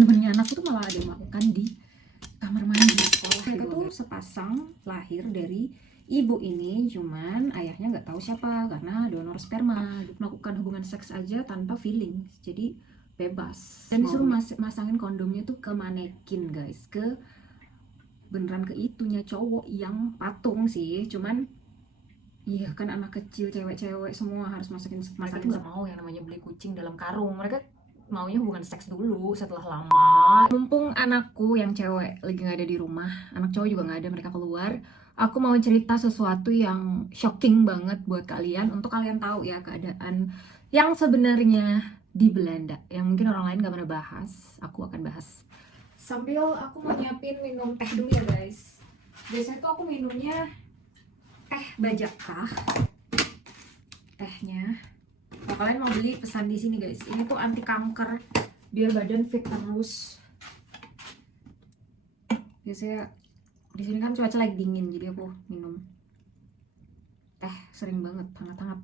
teman-temannya anakku tuh malah ada yang melakukan di kamar mandi sekolah. Mereka tuh sepasang lahir dari ibu ini, cuman ayahnya nggak tahu siapa karena donor sperma. Melakukan hubungan seks aja tanpa feeling, jadi bebas. Dan disuruh masangin kondomnya tuh ke manekin guys, beneran ke itunya cowok yang patung sih, cuman iya kan anak kecil cewek-cewek semua harus masakin nggak mau yang namanya beli kucing dalam karung. Mereka maunya hubungan seks dulu setelah lama. Mumpung anakku yang cewek lagi nggak ada di rumah, anak cowok juga nggak ada, mereka keluar, aku mau cerita sesuatu yang shocking banget buat kalian, untuk kalian tahu ya keadaan yang sebenarnya di Belanda yang mungkin orang lain nggak pernah bahas. Aku akan bahas sambil aku mau nyiapin minum teh dulu ya guys. Biasanya tuh aku minumnya teh bajakah, tehnya. Kalau kalian mau beli, pesan di sini guys. Ini tuh anti kanker, biar badan fit terus. Biasanya di sini kan cuaca lagi dingin, jadi aku minum teh sering banget, hangat-hangat.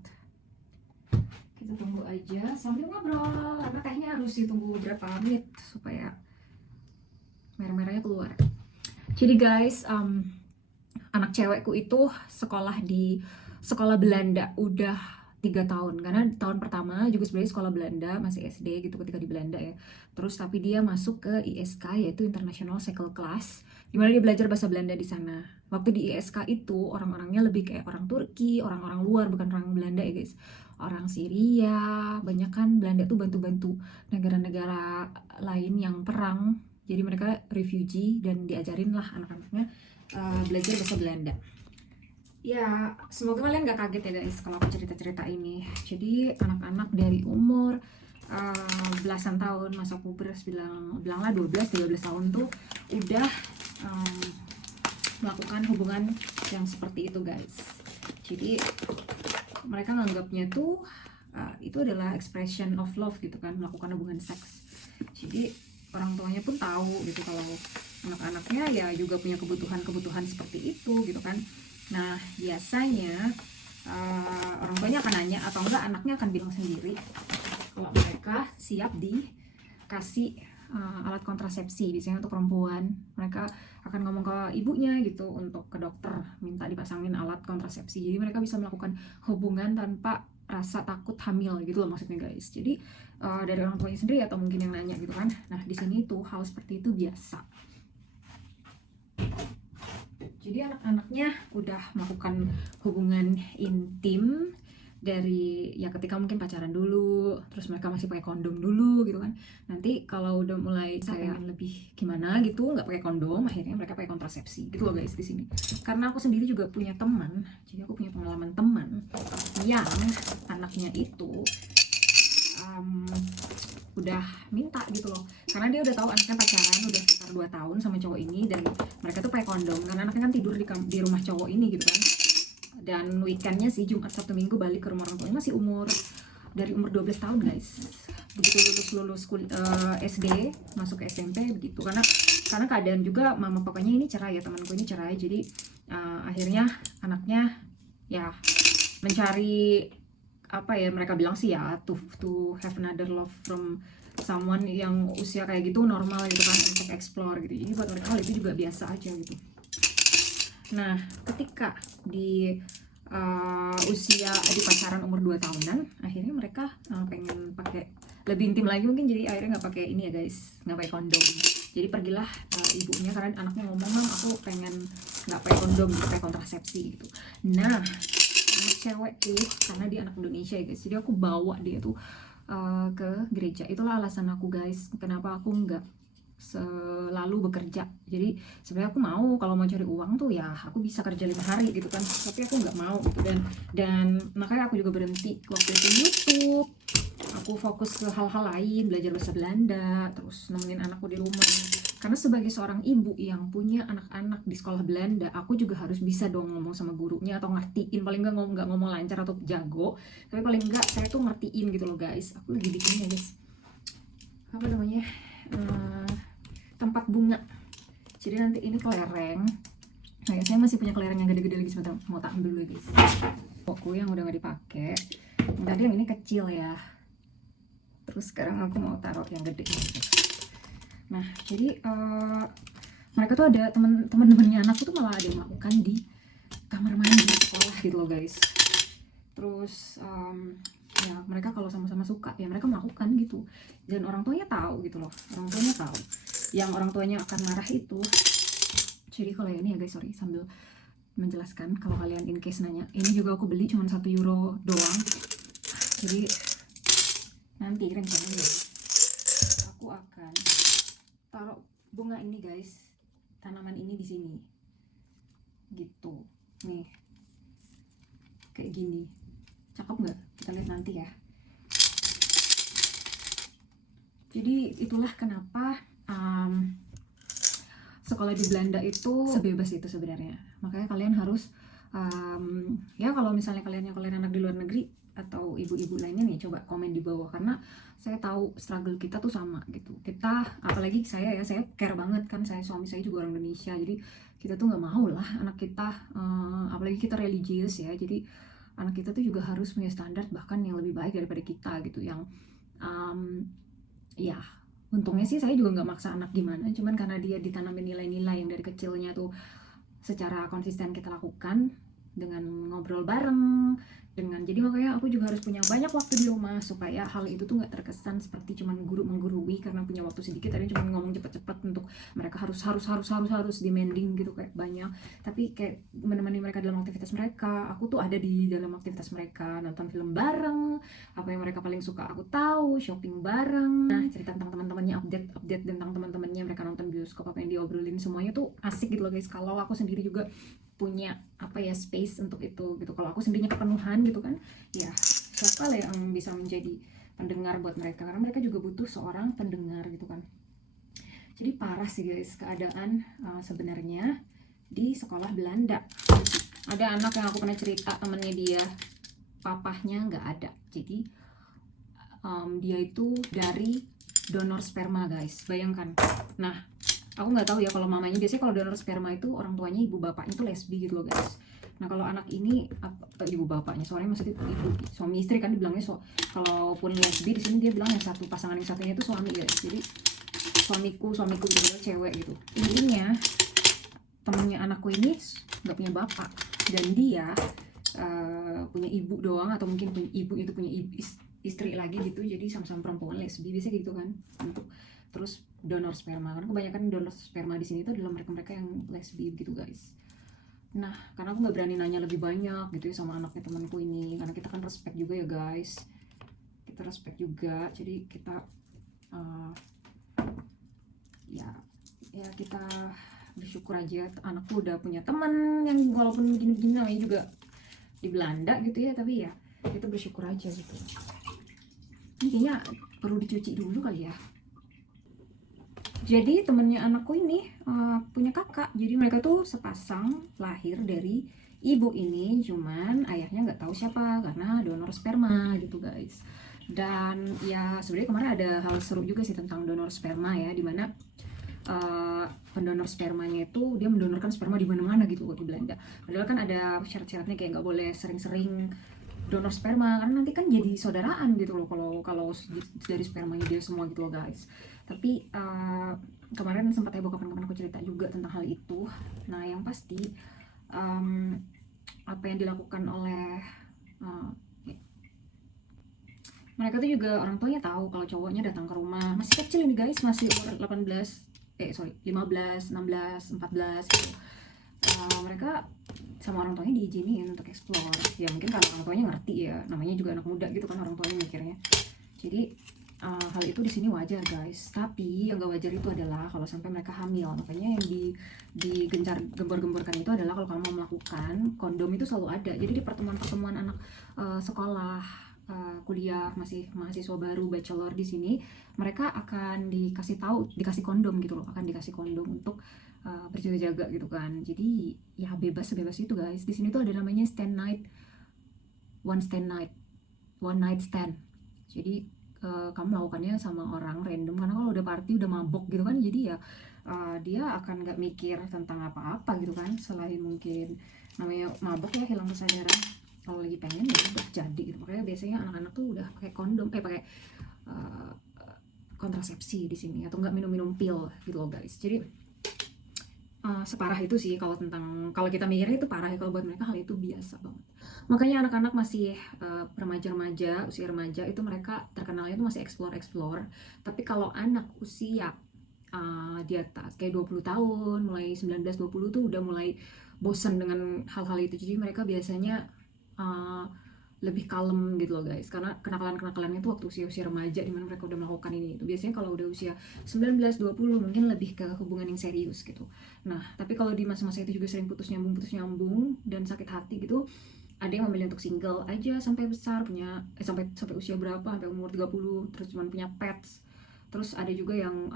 Kita tunggu aja sambil ngobrol, karena tehnya harus ditunggu beberapa menit supaya merah-merahnya keluar. Jadi guys, anak cewekku itu sekolah di sekolah Belanda udah 3 tahun, karena tahun pertama juga sebenarnya sekolah Belanda, masih SD gitu ketika di Belanda ya. Terus tapi dia masuk ke ISK, yaitu International Cycle Class, dimana dia belajar bahasa Belanda di sana. Waktu di ISK itu orang-orangnya lebih kayak orang Turki, orang-orang luar, bukan orang Belanda ya guys. Orang Syria, banyak kan. Belanda tuh bantu-bantu negara-negara lain yang perang, jadi mereka refugee dan diajarin lah anak-anaknya belajar bahasa Belanda. Ya, semoga kalian gak kaget ya guys kalau aku cerita-cerita ini. Jadi anak-anak dari umur belasan tahun, masa puber, bilanglah 12-13 tahun tuh udah melakukan hubungan yang seperti itu guys. Jadi mereka nganggapnya tuh itu adalah expression of love gitu kan, melakukan hubungan seks. Jadi orang tuanya pun tahu gitu kalau anak-anaknya ya juga punya kebutuhan-kebutuhan seperti itu gitu kan. Nah biasanya orang tuanya akan nanya, atau enggak anaknya akan bilang sendiri kalau mereka siap dikasih alat kontrasepsi. Biasanya untuk perempuan mereka akan ngomong ke ibunya gitu untuk ke dokter minta dipasangin alat kontrasepsi, jadi mereka bisa melakukan hubungan tanpa rasa takut hamil gitu loh maksudnya guys. Jadi dari orang tuanya sendiri atau mungkin yang nanya gitu kan. Nah di sini tuh hal seperti itu biasa. Jadi anak-anaknya udah melakukan hubungan intim dari ya ketika mungkin pacaran dulu, terus mereka masih pakai kondom dulu gitu kan. Nanti kalau udah mulai kayak lebih gimana gitu, nggak pakai kondom, akhirnya mereka pakai kontrasepsi gitu loh guys di sini. Karena aku sendiri juga punya teman, jadi aku punya pengalaman teman yang anaknya itu udah minta gitu loh, karena dia udah tahu anaknya pacaran udah sekitar 2 tahun sama cowok ini, dan mereka tuh pakai kondom karena anaknya kan tidur di rumah cowok ini gitu kan. Dan weekendnya sih Jumat Sabtu Minggu balik ke rumah orang tuanya, masih dari umur 12 tahun guys. Begitu lulus SD masuk ke SMP begitu, karena keadaan juga mama papanya ini cerai ya, temanku ini cerai, jadi akhirnya anaknya ya mencari apa ya, mereka bilang sih ya to have another love from someone yang usia kayak gitu normal gitu kan, untuk explore gitu. Jadi buat mereka hal itu juga biasa aja gitu. Nah ketika di usia di pacaran umur 2 tahunan, akhirnya mereka pengen pakai lebih intim lagi mungkin, jadi akhirnya nggak pakai ini ya guys, nggak pakai kondom. Jadi pergilah ibunya, karena anaknya ngomong, "Mam, aku pengen nggak pakai kondom, pakai kontrasepsi" gitu. Nah anak cewek tuh, karena dia anak Indonesia ya guys, jadi aku bawa dia tuh ke gereja. Itulah alasan aku guys, kenapa aku nggak selalu bekerja. Jadi sebenarnya aku mau, kalau mau cari uang tuh ya aku bisa kerja 5 hari gitu kan, tapi aku nggak mau gitu. Dan makanya aku juga berhenti waktu itu YouTube. Aku fokus ke hal-hal lain, belajar bahasa Belanda, terus nemenin anakku di rumah. Karena sebagai seorang ibu yang punya anak-anak di sekolah Belanda, aku juga harus bisa dong ngomong sama gurunya atau ngertiin, paling nggak ngomong lancar atau jago, tapi paling nggak saya tuh ngertiin gitu loh guys. Aku lagi bikin ya guys, apa namanya, tempat bunga. Jadi nanti ini kelereng. Nah ya, saya masih punya kelereng yang gede-gede lagi, sebentar mau tak ambil dulu guys. Buku yang udah nggak dipakai. Tadi yang ini kecil ya. Terus sekarang aku mau taruh yang gede. Nah jadi mereka tuh ada teman-temannya anakku tuh malah ada yang melakukan di kamar mandi di sekolah gitu loh guys. Terus ya mereka kalau sama-sama suka ya mereka melakukan gitu, dan orang tuanya tahu gitu loh, orang tuanya tahu. Yang orang tuanya akan marah itu, jadi kalau ini ya guys, sorry sambil menjelaskan kalau kalian in case nanya, ini juga aku beli cuma 1 euro doang. Jadi nanti rencananya aku akan taruh bunga ini guys, tanaman ini di sini gitu nih, kayak gini. Cakep nggak? Kita lihat nanti ya. Jadi itulah kenapa sekolah di Belanda itu sebebas itu sebenarnya. Makanya kalian harus ya kalau misalnya kalian anak di luar negeri atau ibu-ibu lainnya nih, coba komen di bawah, karena saya tahu struggle kita tuh sama gitu. Kita, apalagi saya care banget kan, suami saya juga orang Indonesia, jadi kita tuh nggak mau lah anak kita, apalagi kita religius ya, jadi anak kita tuh juga harus punya standar bahkan yang lebih baik daripada kita gitu. Yang ya untungnya sih saya juga nggak maksa anak gimana, cuman karena dia ditanamin nilai-nilai yang dari kecilnya tuh secara konsisten kita lakukan dengan ngobrol bareng, jadi makanya aku juga harus punya banyak waktu di rumah supaya hal itu tuh nggak terkesan seperti cuman guru menggurui karena punya waktu sedikit, tapi cuma ngomong cepet-cepet untuk mereka harus demanding gitu kayak banyak. Tapi kayak menemani mereka dalam aktivitas mereka, aku tuh ada di dalam aktivitas mereka, nonton film bareng, apa yang mereka paling suka aku tahu, shopping bareng, nah cerita tentang teman-temannya, update tentang teman-temannya, mereka nonton bioskop, apa yang diobrolin, semuanya tuh asik gitu loh guys. Kalau aku sendiri juga punya apa ya space untuk itu gitu. Kalau aku sendirinya kepenuhan gitu kan, ya siapa lah yang bisa menjadi pendengar buat mereka, karena mereka juga butuh seorang pendengar gitu kan. Jadi parah sih guys keadaan sebenarnya di sekolah Belanda. Ada anak yang aku pernah cerita, temennya dia papahnya nggak ada, jadi dia itu dari donor sperma guys, bayangkan. Nah aku nggak tahu ya kalau mamanya, biasanya kalau donor sperma itu orang tuanya ibu bapaknya itu lesbi gitu loh guys. Nah kalau anak ini ibu bapaknya, soalnya maksudnya ibu suami istri kan dibilangnya, kalaupun lesbi di sini dia bilang yang satu pasangan yang satunya itu suami guys. Jadi suamiku gitu cewek gitu. Intinya temennya anakku ini nggak punya bapak, dan dia punya ibu doang, atau mungkin ibu itu punya istri lagi gitu, jadi sama-sama perempuan lesbi biasanya gitu kan. Untuk terus donor sperma, karena kebanyakan donor sperma di sini tuh adalah mereka yang lesbi gitu guys. Nah karena aku nggak berani nanya lebih banyak gitu ya sama anaknya temanku ini, karena kita kan respect juga ya guys, kita respect juga, jadi kita ya kita bersyukur aja anakku udah punya teman yang walaupun gini-gini namanya juga di Belanda gitu ya, tapi ya kita bersyukur aja gitu. Ini kayaknya perlu dicuci dulu kali ya. Jadi temennya anakku ini punya kakak, jadi mereka tuh sepasang lahir dari ibu ini, cuman ayahnya nggak tahu siapa karena donor sperma gitu guys. Dan ya sebenarnya kemarin ada hal seru juga sih tentang donor sperma ya, dimana pendonor spermanya itu dia mendonorkan sperma di mana-mana gitu di Belanda. Padahal kan ada syarat-syaratnya kayak nggak boleh sering-sering donor sperma, karena nanti kan jadi saudaraan gitu loh kalau dari spermanya dia semua gitu loh guys. Tapi kemarin sempat heboh, kapan-kapan aku cerita juga tentang hal itu. Nah yang pasti apa yang dilakukan oleh mereka tuh juga orang tuanya tahu kalau cowoknya datang ke rumah, masih kecil ini guys, masih umur 15, 16, 14 gitu. Mereka sama orang tuanya diizinin untuk explore. Ya mungkin kalau orang tuanya ngerti ya, namanya juga anak muda gitu kan, orang tuanya mikirnya. Jadi hal itu di sini wajar guys. Tapi yang gak wajar itu adalah kalau sampai mereka hamil. Makanya yang digencar gembor-gemborkan itu adalah kalau kamu melakukan, kondom itu selalu ada. Jadi di pertemuan-pertemuan anak sekolah, kuliah, masih mahasiswa baru bachelor di sini, mereka akan dikasih kondom gitu loh, akan dikasih kondom untuk berjaga-jaga gitu kan. Jadi ya bebas sebebas itu guys. Di sini tuh ada namanya one night stand. Jadi kamu melakukannya sama orang random, karena kalau udah party udah mabok gitu kan, jadi ya dia akan nggak mikir tentang apa-apa gitu kan, selain mungkin namanya mabok ya, hilang kesadaran. Kalau lagi pengen ya udah jadi gitu. Makanya biasanya anak-anak tuh udah pakai kondom, pakai kontrasepsi di sini atau nggak minum pil gitu loh guys. Jadi separah itu sih kalau kita mikirnya itu parah ya, kalau buat mereka hal itu biasa banget. Makanya anak-anak masih remaja-remaja, usia remaja itu mereka terkenalnya itu masih explore. Tapi kalau anak usia di atas kayak 20 tahun, mulai 19-20 tuh udah mulai bosen dengan hal-hal itu. Jadi mereka biasanya lebih kalem gitu loh guys, karena kenakalan-kenakalannya itu waktu usia remaja dimana mereka udah melakukan ini. Itu biasanya kalau udah usia 19-20 mungkin lebih ke hubungan yang serius gitu. Nah tapi kalau di masa-masa itu juga sering putus nyambung dan sakit hati gitu, ada yang memilih untuk single aja sampai besar, punya sampai usia berapa, sampai umur 30 terus cuman punya pets. Terus ada juga yang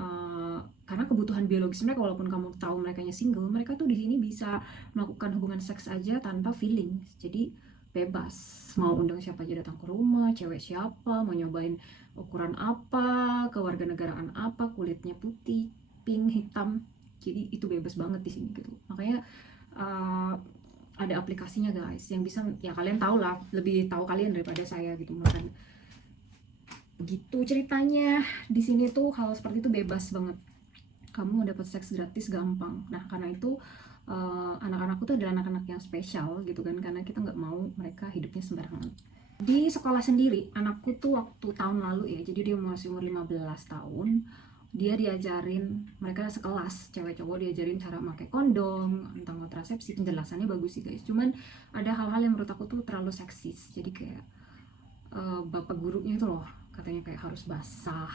karena kebutuhan biologis mereka, walaupun kamu tahu mereka single, mereka tuh di sini bisa melakukan hubungan seks aja tanpa feeling. Jadi bebas mau undang siapa aja datang ke rumah, cewek siapa, mau nyobain ukuran apa, kewarganegaraan apa, kulitnya putih, pink, hitam. Jadi itu bebas banget di sini gitu. Makanya ada aplikasinya guys yang bisa, ya kalian tahu lah, lebih tahu kalian daripada saya gitu. Makanya begitu ceritanya. Di sini tuh hal seperti itu bebas banget, kamu dapat seks gratis gampang. Nah karena itu anak-anakku tuh adalah anak-anak yang spesial gitu kan, karena kita nggak mau mereka hidupnya sembarangan. Di sekolah sendiri, anakku tuh waktu tahun lalu ya, jadi dia masih umur 15 tahun, dia diajarin, mereka sekelas cewek cowok diajarin cara pakai kondom, tentang kontrasepsi. Penjelasannya bagus sih guys, cuman ada hal-hal yang menurut aku tuh terlalu seksis. Jadi kayak bapak gurunya itu loh katanya kayak harus basah,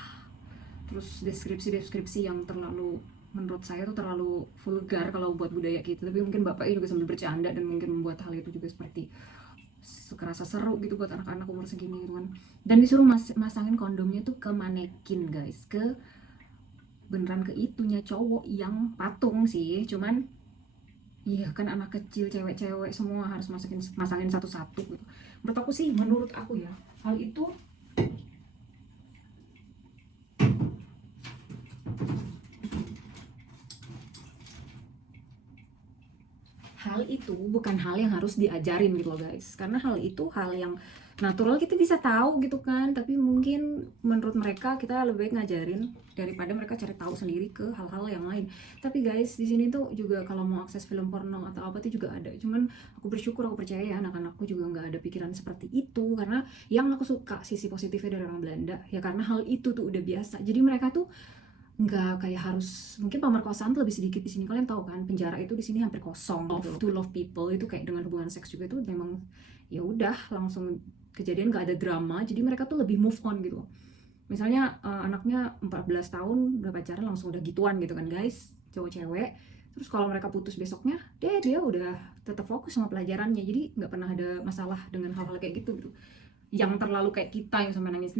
terus deskripsi yang terlalu, menurut saya tuh terlalu vulgar kalau buat budaya gitu. Tapi mungkin bapaknya juga sambil bercanda dan mungkin membuat hal itu juga seperti kerasa seru gitu buat anak-anak umur segini gitu kan. Dan disuruh masangin kondomnya tuh ke manekin guys, beneran ke itunya cowok yang patung sih, cuman iya kan anak kecil cewek-cewek semua harus masangin satu-satu gitu. Menurut aku ya, hal itu bukan hal yang harus diajarin gitu loh guys, karena hal itu hal yang natural, kita bisa tahu gitu kan. Tapi mungkin menurut mereka kita lebih baik ngajarin daripada mereka cari tahu sendiri ke hal-hal yang lain. Tapi guys di sini tuh juga kalau mau akses film porno atau apa itu juga ada, cuman aku percaya ya anak-anakku juga nggak ada pikiran seperti itu. Karena yang aku suka sisi positifnya dari orang Belanda ya, karena hal itu tuh udah biasa. Jadi mereka tuh nggak kayak harus, mungkin pemerkosaan tuh lebih sedikit di sini. Kalian tahu kan penjara itu di sini hampir kosong gitu. To love people itu kayak dengan hubungan seks juga itu memang ya udah langsung kejadian, nggak ada drama. Jadi mereka tuh lebih move on gitu. Misalnya anaknya 14 tahun udah pacaran langsung udah gituan gitu kan guys, cowok cewek. Terus kalau mereka putus besoknya dia udah tetap fokus sama pelajarannya. Jadi nggak pernah ada masalah dengan hal-hal kayak gitu. Yang terlalu kayak kita yang sampai nangis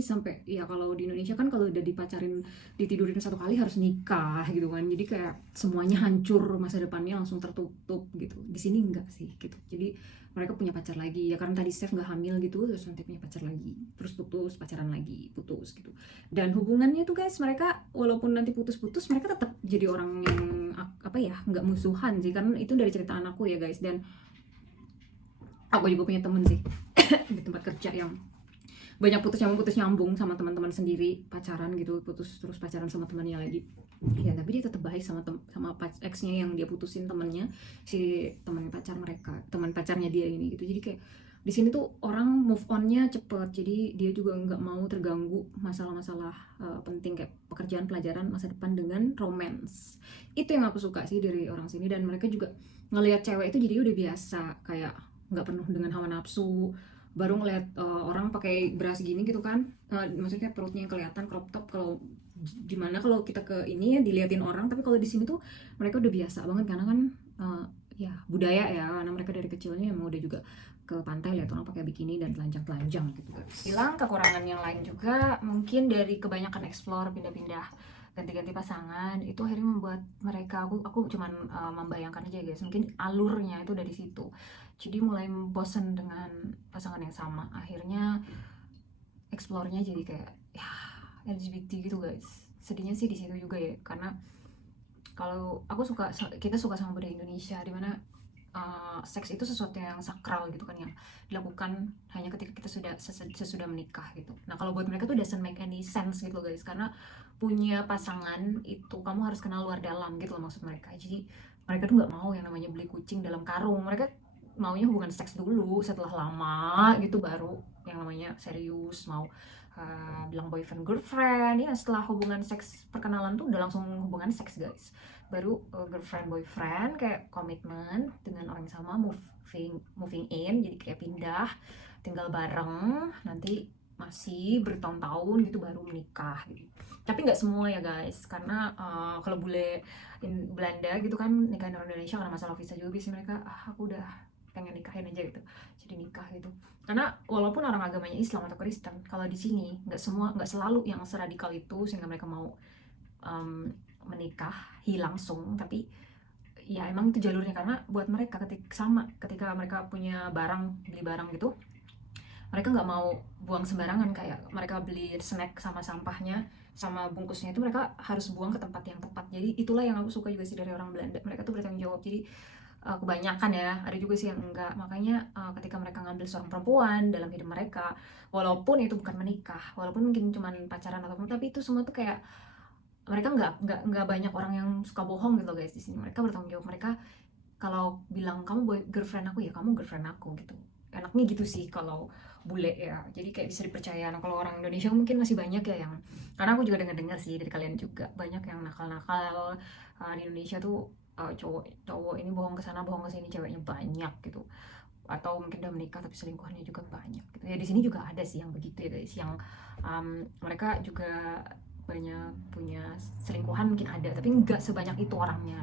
sampai, ya kalau di Indonesia kan kalau udah dipacarin ditidurin satu kali harus nikah gitu kan. Jadi kayak semuanya hancur, masa depannya langsung tertutup gitu. Di sini enggak sih gitu. Jadi mereka punya pacar lagi ya, karena tadi Steph nggak hamil gitu, terus nanti punya pacar lagi, terus putus, pacaran lagi, putus gitu. Dan hubungannya tuh guys, mereka walaupun nanti putus mereka tetap jadi orang yang apa ya, nggak musuhan sih, karena itu dari cerita anakku ya guys. Dan aku juga punya temen sih di tempat kerja yang banyak putus nyambung sama teman-teman sendiri, pacaran gitu, putus terus pacaran sama temannya lagi ya, tapi dia tetap baik sama ex-nya yang dia putusin, temannya si teman pacarnya dia ini gitu. Jadi kayak di sini tuh orang move on-nya cepet, jadi dia juga nggak mau terganggu masalah-masalah penting kayak pekerjaan, pelajaran, masa depan dengan romance. Itu yang aku suka sih dari orang sini. Dan mereka juga ngelihat cewek itu jadi udah biasa, kayak nggak penuh dengan hawa nafsu. Baru ngeliat orang pakai bra segini gitu kan, maksudnya perutnya yang kelihatan crop top. Kalau gimana kalau kita ke ini ya diliatin orang, tapi kalau di sini tuh mereka udah biasa banget karena kan ya budaya ya, karena mereka dari kecilnya emang udah juga ke pantai lihat orang pakai bikini dan telanjang gitu guys. Bilang kekurangan yang lain juga mungkin dari kebanyakan explore, pindah-pindah, ganti-ganti pasangan, itu akhirnya membuat mereka, aku cuman membayangkan aja guys, mungkin alurnya itu dari situ. Jadi mulai bosan dengan pasangan yang sama, akhirnya explore-nya jadi kayak ya LGBT gitu guys. Sedihnya sih di situ juga ya, karena kalau kita suka sama budaya Indonesia, dimana seks itu sesuatu yang sakral gitu kan, yang dilakukan hanya ketika kita sudah sesudah menikah gitu. Nah kalau buat mereka tuh doesn't make any sense gitu loh guys, karena punya pasangan itu kamu harus kenal luar dalam gitu loh maksud mereka. Jadi mereka tuh nggak mau yang namanya beli kucing dalam karung. Mereka maunya hubungan seks dulu, setelah lama gitu baru yang namanya serius, mau bilang boyfriend girlfriend ya. Setelah hubungan seks perkenalan tuh udah langsung hubungan seks guys, baru girlfriend boyfriend kayak komitmen dengan orang yang sama, moving in, jadi kayak pindah tinggal bareng, nanti masih bertahun-tahun gitu baru menikah gitu. Tapi nggak semua ya guys, karena kalau bule Belanda gitu kan nikahin orang Indonesia karena masalah visa juga sih, mereka aku udah pengen nikahin aja gitu, jadi nikah gitu. Karena walaupun orang agamanya Islam atau Kristen, kalau di sini nggak selalu yang seradikal itu sehingga mereka mau menikahi langsung, tapi ya emang itu jalurnya. Karena buat mereka ketika mereka punya beli barang gitu, mereka nggak mau buang sembarangan. Kayak mereka beli snack sama sampahnya sama bungkusnya itu mereka harus buang ke tempat yang tepat. Jadi itulah yang aku suka juga sih dari orang Belanda, mereka tuh bertanggung jawab. Jadi kebanyakan ya, ada juga sih yang enggak. Makanya ketika mereka ngambil seorang perempuan dalam hidup mereka, walaupun itu bukan menikah, walaupun mungkin cuma pacaran ataupun, tapi itu semua tuh kayak mereka nggak banyak orang yang suka bohong gitu guys di sini. Mereka bertanggung jawab. Mereka kalau bilang kamu girlfriend aku, ya kamu girlfriend aku gitu. Enaknya gitu sih kalau bule ya. Jadi kayak bisa dipercaya. Nah kalau orang Indonesia mungkin masih banyak ya yang, karena aku juga dengar sih dari kalian juga, banyak yang nakal-nakal di Indonesia tuh. Cowok ini bohong ke sana bohong ke sini, ceweknya banyak gitu. Atau mungkin udah menikah tapi selingkuhannya juga banyak gitu ya. Di sini juga ada sih yang begitu ya guys, yang mereka juga banyak punya selingkuhan mungkin ada, tapi nggak sebanyak itu orangnya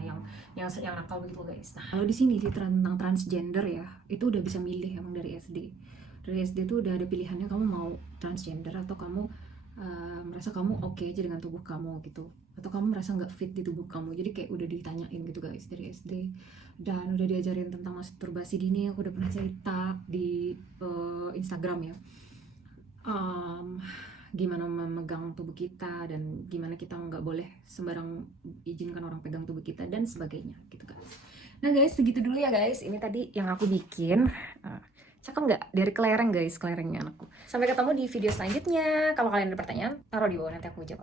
yang nakal begitu guys. Nah kalau di sini sih tentang transgender ya, itu udah bisa milih emang dari SD. Dari SD tuh udah ada pilihannya, kamu mau transgender atau kamu merasa kamu oke aja dengan tubuh kamu gitu, atau kamu merasa nggak fit di tubuh kamu. Jadi kayak udah ditanyain gitu guys dari SD, dan udah diajarin tentang masturbasi dini. Aku udah pernah cerita di Instagram ya, gimana memegang tubuh kita dan gimana kita nggak boleh sembarang izinkan orang pegang tubuh kita dan sebagainya gitu guys. Nah guys, segitu dulu ya guys, ini tadi yang aku bikin. Cakep nggak? Dari kelereng guys, kelerengnya anakku. Sampai ketemu di video selanjutnya. Kalau kalian ada pertanyaan, taruh di bawah, nanti aku jawab.